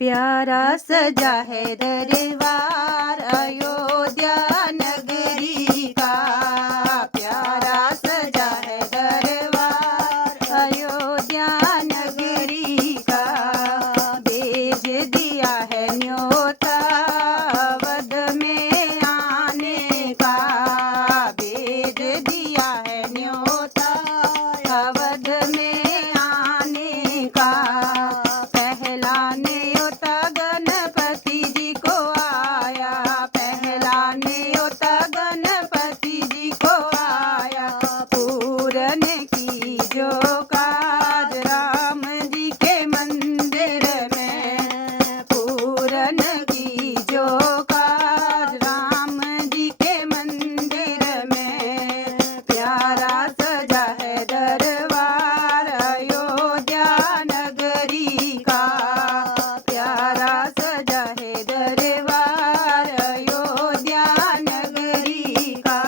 प्यारा सजा है दरबार अयोध्या नगरी का। प्यारा सजा है दरबार अयोध्या नगरी का। भेज दिया है न्योता अवध में आने का। भेज दिया है न्योता अवध में आने का। पहला न्योता गणपति जी को आया। पहला न्योता गणपति जी को आया। पूरन की जो काज राम जी के मंदिर में। पूरन की जो काज राम जी के मंदिर में। प्यारा सजा है दरबार अयोध्या नगरी का। प्यारा सजा है दरबार अयोध्या नगरी का।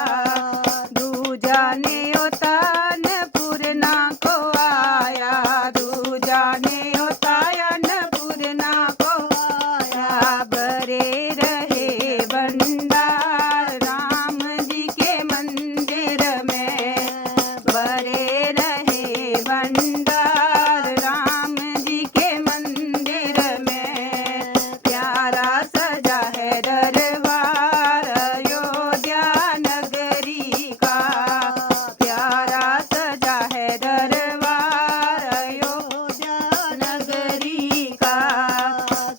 दूजा न्योता अन्नपूर्णा को आया। दूजा न्योता अन्नपूर्णा को आया। भरे रहे भंडार राम जी के मंदिर में। भरे रहे भंडार राम जी के मंदिर में। प्यारा सजा है दरबार अयोध्या नगरी का। प्यारा सजा है दरबार अयोध्या नगरी का।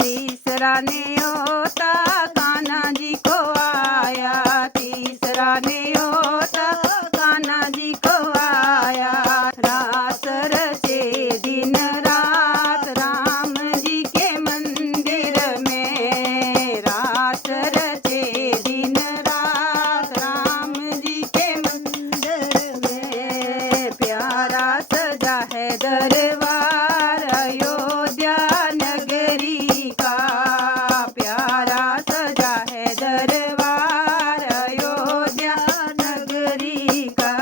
तीसरा न्योता कान्हा जी को आया। तीसरा न्योता कान्हा जी को आया। रास रचे दिन रात राम जी के मंदिर में। रास रचे दिन रात राम जी के मंदिर में। प्यारा सजा है दरबार अयोध्या नगरी का। प्यारा सजा है दरबार अयोध्या नगरी का।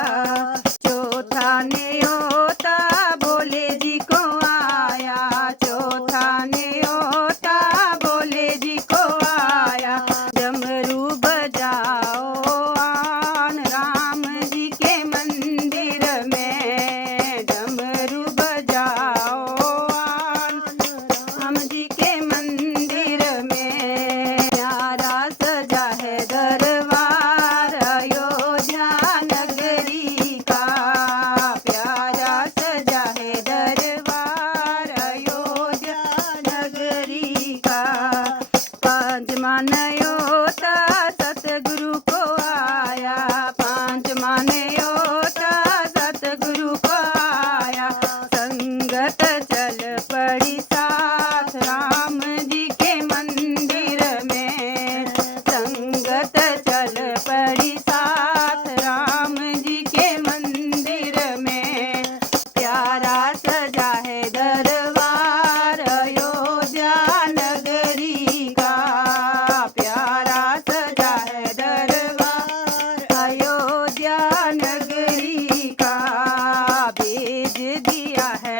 चौथा न्योता भोले जी को आया। चौथा न्योता भोले जी को आया। डमरू बजाओ आन राम जी के मंदिर में। डमरू बजाओ आन राम जी के मंदिर में। प्यारा सजा है दरबार अयोध्या नगरी का। प्यारा सजा है दरबार अयोध्या नगरी का। पांचवा न्योता सतगुरु को आया। पांचवा न्योता सतगुरु को आया। संगत चल पड़ी साथ राम जी के मंदिर में। संगत चल पड़ी साथ राम जी के मंदिर में। प्यारा सजा है दरबार अयोध्या नगरी का। प्यारा सजा है दरबार अयोध्या नगरी का। भेज दिया है